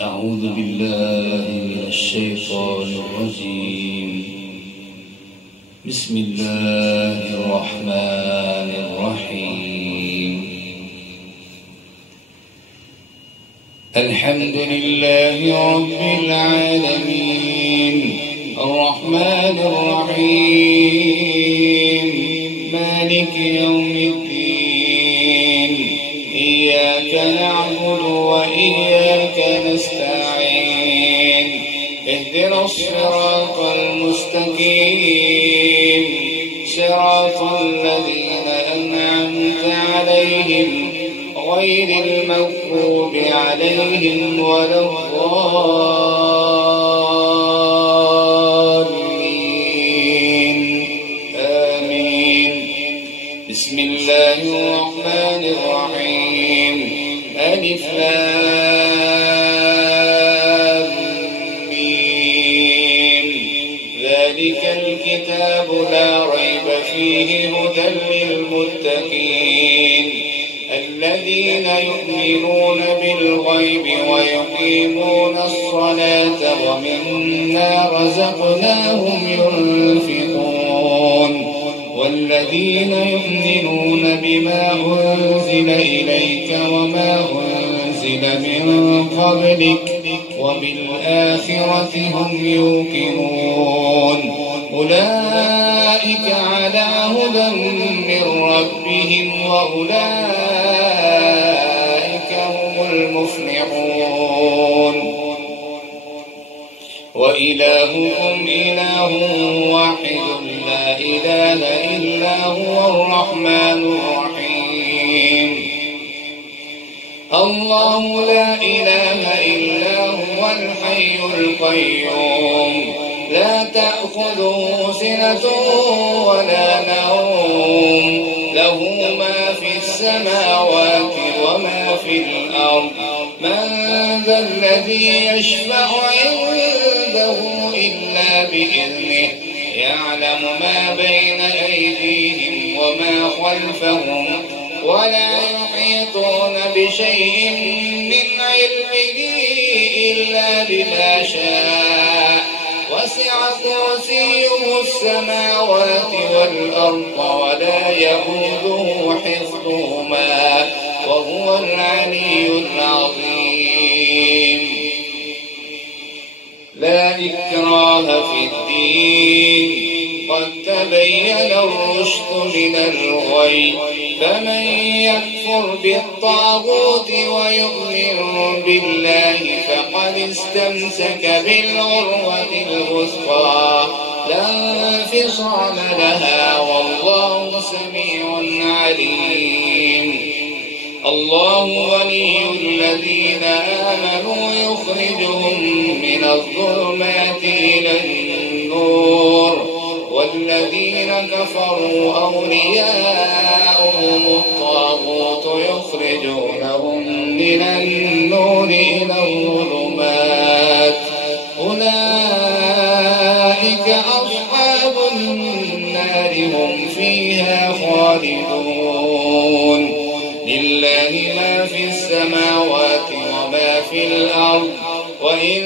أعوذ بالله من الشيطان الرجيم. بسم الله الرحمن الرحيم. الحمد لله رب العالمين الرحمن الرحيم مالك يوم الدين. إياك نعبد وإياك نستعين. اهدنا الصراط المستقيم صراط الذين أنعمت عليهم غير المغضوب عليهم ولا الضالين. آمين. بسم الله الرحمن الرحيم. ألف لام ميم. ذلك الكتاب لا ريب فيه هدى للمتقين الذين يؤمنون بالغيب ويقيمون الصلاة ومما رزقناهم ينفقون والذين يؤمنون بما أنزل إليك وما أنزل من قبلك وبالآخرة هم يوقنون. أولئك على هدى من ربهم وأولئك هم المفلحون. وإلهكم إله واحد لا إله إلا هو الرحمن الرحيم. الله لا إله إلا هو الحي القيوم لا تأخذه سنة ولا نوم له ما في السماوات وما في الأرض. من ذا الذي يشفع عنده إلا بإذنه يعلم ما بين أيديهم وما خلفهم ولا يحيطون بشيء من علمه إلا بما شاء. وسع كرسيه السماوات والأرض ولا يئوده حفظهما وهو العلي العظيم. لا إكراه في الدين قد تبين الرشد من الغي. فمن يكفر بالطاغوت ويؤمن بالله فقد استمسك بالعروة الوثقى لا انفصام لها والله سميع عليم. الله ولي الذين آمنوا يخرجهم من الظلمات إلى النور والذين كفروا أولياؤهم الطاغوت يخرجونهم من النور إلى الظلمات. أولئك أصحاب النار هم فيها خالدون. لله ما في السماوات وما في الأرض وإن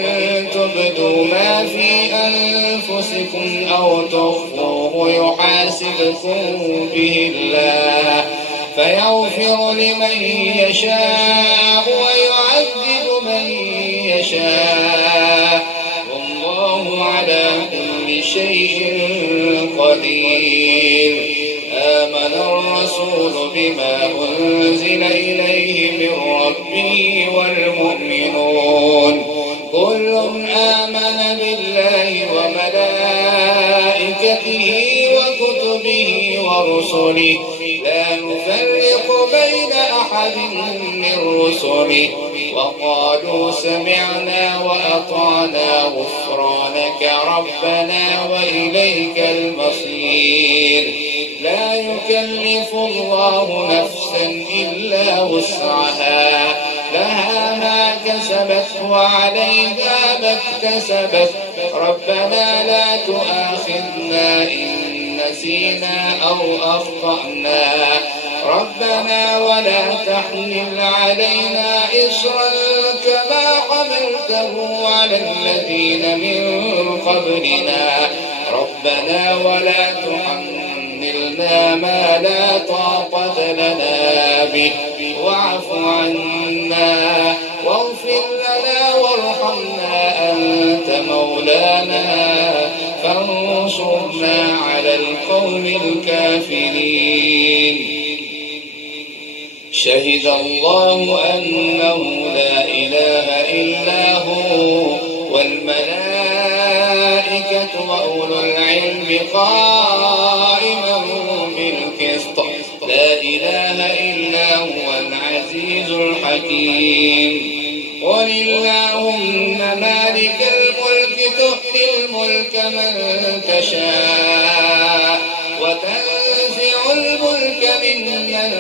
تبدوا ما في أنفسكم أو تخفوه يحاسبكم به الله فيغفر لمن يشاء ويعذب من يشاء والله على كل شيء قدير. آمن الرسول بما أنزل إليه من ربه والمؤمنون كل آمن بالله وملائكته وكتبه ورسله لا نفرق بين أحد من رسله وقالوا سمعنا وأطعنا غفرانك ربنا وإليك المصير. لا يكلف الله نفسا إلا وسعها لها ما كسبت وعليها ما اكتسبت. ربنا لا تؤاخذنا إن نسينا أو أخطأنا ربنا ولا تحمل علينا إصرا كما حملته على الذين من قبلنا ربنا ولا تحملنا ما لا طاقة لنا به واعف عنا واغفر لنا وارحمنا أنت مولانا فانصرنا على القوم الكافرين. شهد الله أنه لا إله إلا هو والملائكة وأولو العلم قائما بالقسط لا إله إلا هو العزيز الحكيم. قل اللهم مالك الملك تؤتي الملك من تشاء وتنزع الملك ممن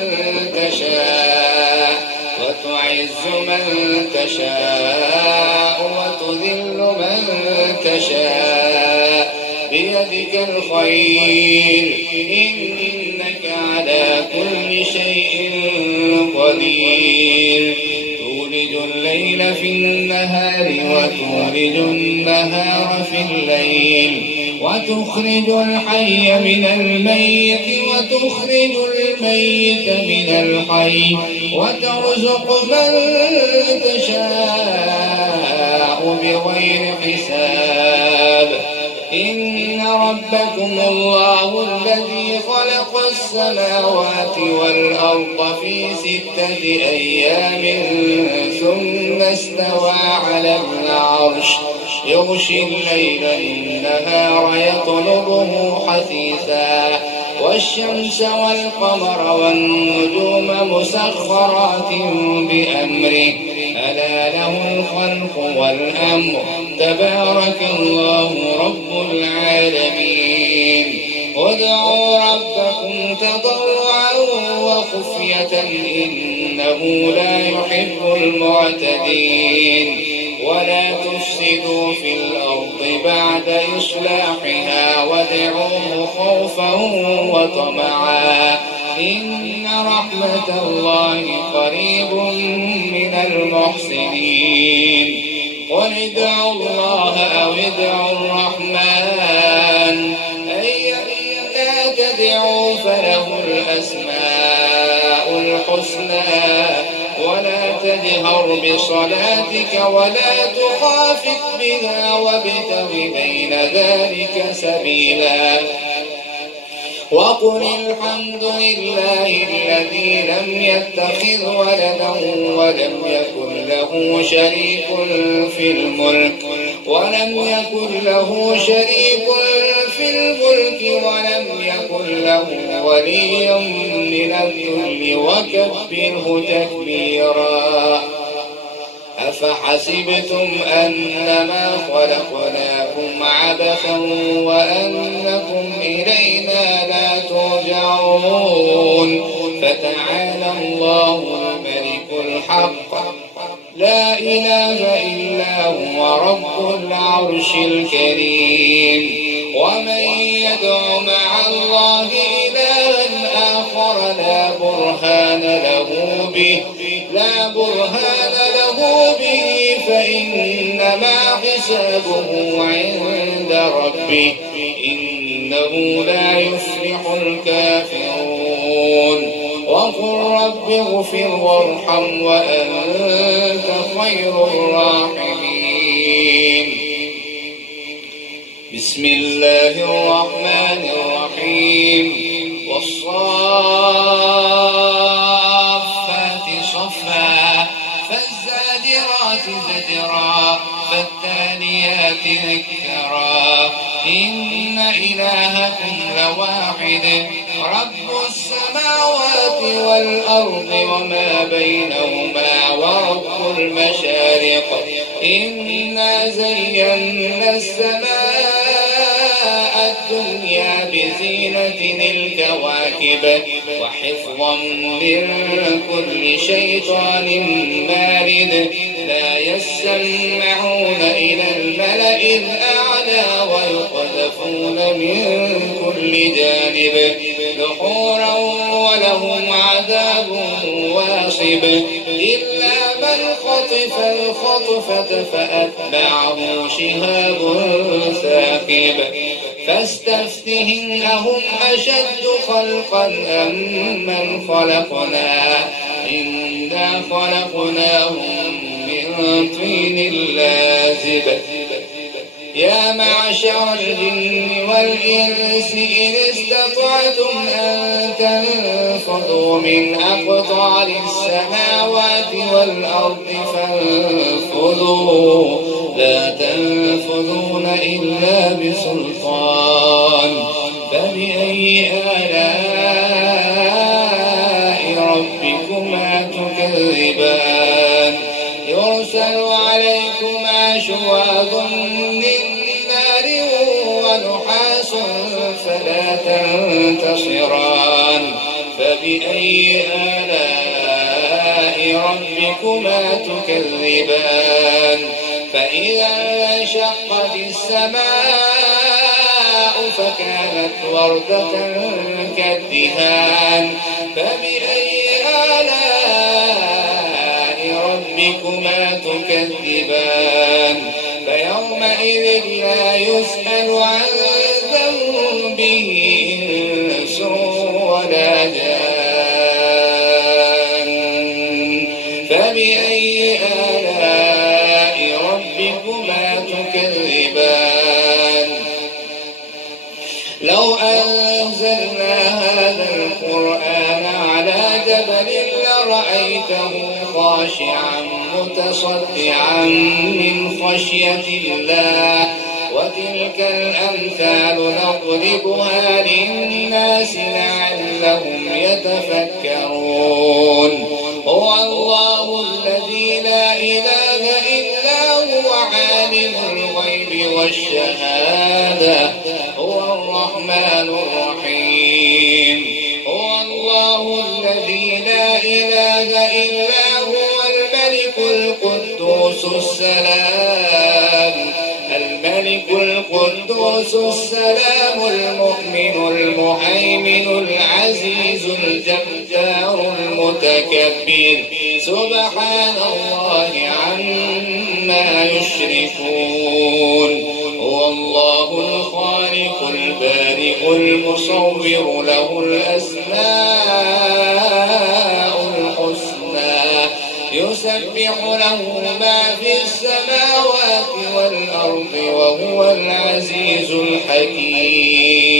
تشاء وتعز من تشاء وتذل من تشاء بيدك الخير إنك على كل شيء قدير. تولج الليل في النهار وتولج النهار في الليل وتخرج الحي من الميت وتخرج الميت من الحي وترزق من تشاء بغير حساب. إن ربكم الله الذي خلق السماوات والأرض في 6 أيام ثم استوى على العرش يغشي الليل النهار يطلبه حثيثا والشمس والقمر والنجوم مسخرات بأمره ألا له الخلق والأمر تبارك الله رب العالمين. ادعوا ربكم تضرعا وخفية إنه لا يحب المعتدين. ولا تفسدوا في الأرض بعد إصلاحها وادعوه خوفا وطمعا إن رحمة الله قريب من المحسنين. قل ادعوا الله أو ادعوا الرحمن أيما تدعوا فله الأسماء الحسنى ولا تجهر بصلاتك ولا تخافت بها وابتغ بين ذلك سبيلا. وقل الحمد لله الذي لم يتخذ ولدا ولم يكن له شريك في الملك ولم يكن له ولي من الذل وكبره تكبيرا. أفحسبتم أنما خلقناكم عبثا وأنكم إلينا لا ترجعون فتعالى الله الملك الحق لا إله إلا هو رب العرش الكريم. ومن يدع مع الله إلها آخر لا برهان له به فإنما حسابه عند ربه إنه لا يفلح الكافرون. وقل رب اغفر وارحم وأنت خير الراحمين. بسم الله الرحمن الرحيم. والصافات صفا فالزاجرات زجرا فالتاليات ذكرا إن إلهكم لواحد رب السماوات والأرض وما بينهما ورب المشارق إنا زينا السماء الدنيا بزينة الكواكب وحفظا من كل شيطان مارد لا يسمعون إلى الملأ الأعلى ويقذفون من كل جانب دحورا ولهم عذاب واصب إلا من خطف الخطفة فأتبعه شهاب ثاقب فاستفتهم أهم أشد خلقا أم من خلقنا إنا خلقناهم من طين لازب يا معشر الجن والإنس إن استطعتم أن تنفذوا من أقطار السماوات والأرض فانفذوا لا تنفذون إلا بسلطان فبأي آلاء ربكما تكذبان يرسل عليكما شواظ من نار ونحاس فلا تنتصران فبأي آلاء ربكما تكذبان فإذا انشقت السماء فكانت وردة كالدهان فبأي آلاء ربكما تكذبان فيومئذ لا يسأل عن ذنبه إنس ولا جان فبأي آلاء ربكما تكذبان لو أنزلنا هذا القرآن على جبل لرأيته خاشعا متصدعا من خشية الله وتلك الأمثال نضربها للناس لعلهم يتفكرون هو الله الذي لا إله إلا هو عالم الغيب والشهادة هو الرحمن الرحيم هو الله الذي لا إله إلا هو الملك القدوس السلام المؤمن المهيمن العزيز الجبار المتكبر سبحان الله عما يشركون هو الله الخالق البارئ المصور له الأسماء الحسنى يسبح له ما في السماوات والأرض وهو العزيز الحكيم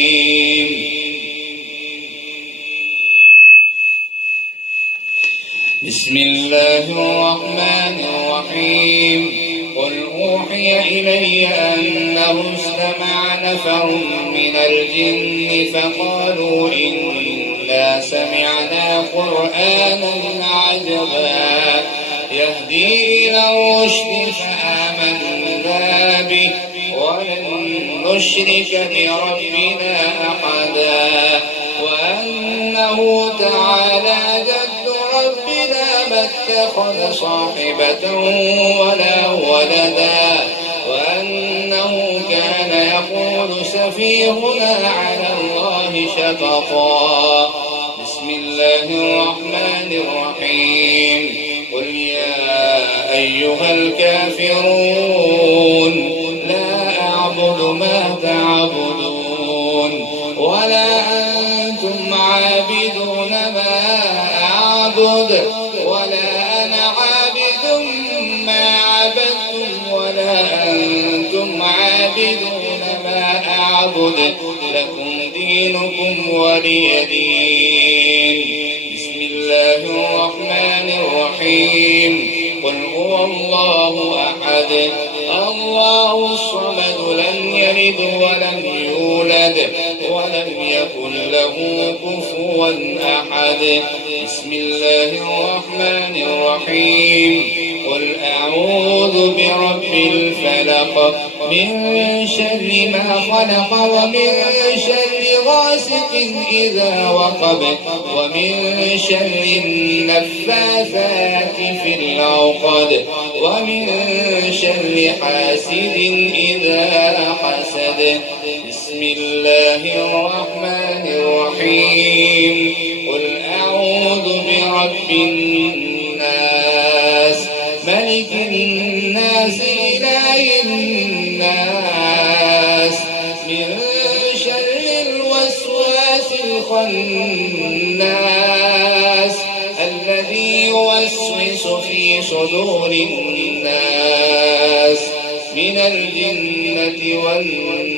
بسم الله الرحمن الرحيم قل أوحي إلي أنه استمع نفر من الجن فقالوا إنا سمعنا قرآنا عجبا يهدي إلى الرشد فآمنا به ولن نشرك بربنا أحدا وأنه تعالى جد ربنا ما اتخذ صاحبة ولا ولدا وأنه كان يقول سفيهنا على الله شططا بسم الله الرحمن الرحيم قل يا أيها الكافرون لا أعبد ما تعبدون ولا أنتم عابدون ما أعبد ولا أنا عابد ما عبدتم ولا أنتم عابدون ما أعبد لكم دينكم ولي دين بسم الله الرحمن الرحيم قل هو الله أحد الله الصمد لم يلد ولم يولد ولم يكن له كفوا أحد بسم الله الرحمن الرحيم قل أعوذ برب الفلق من شر ما خلق ومن شر غاسق إذا وقب ومن شر النفاثات في العقد ومن شر حاسد إذا حسد بسم الله الرحمن الرحيم قل رب الناس ملك الناس إله الناس من شر الوسواس الخناس الذي يوسوس في صدور الناس من الجنة والناس.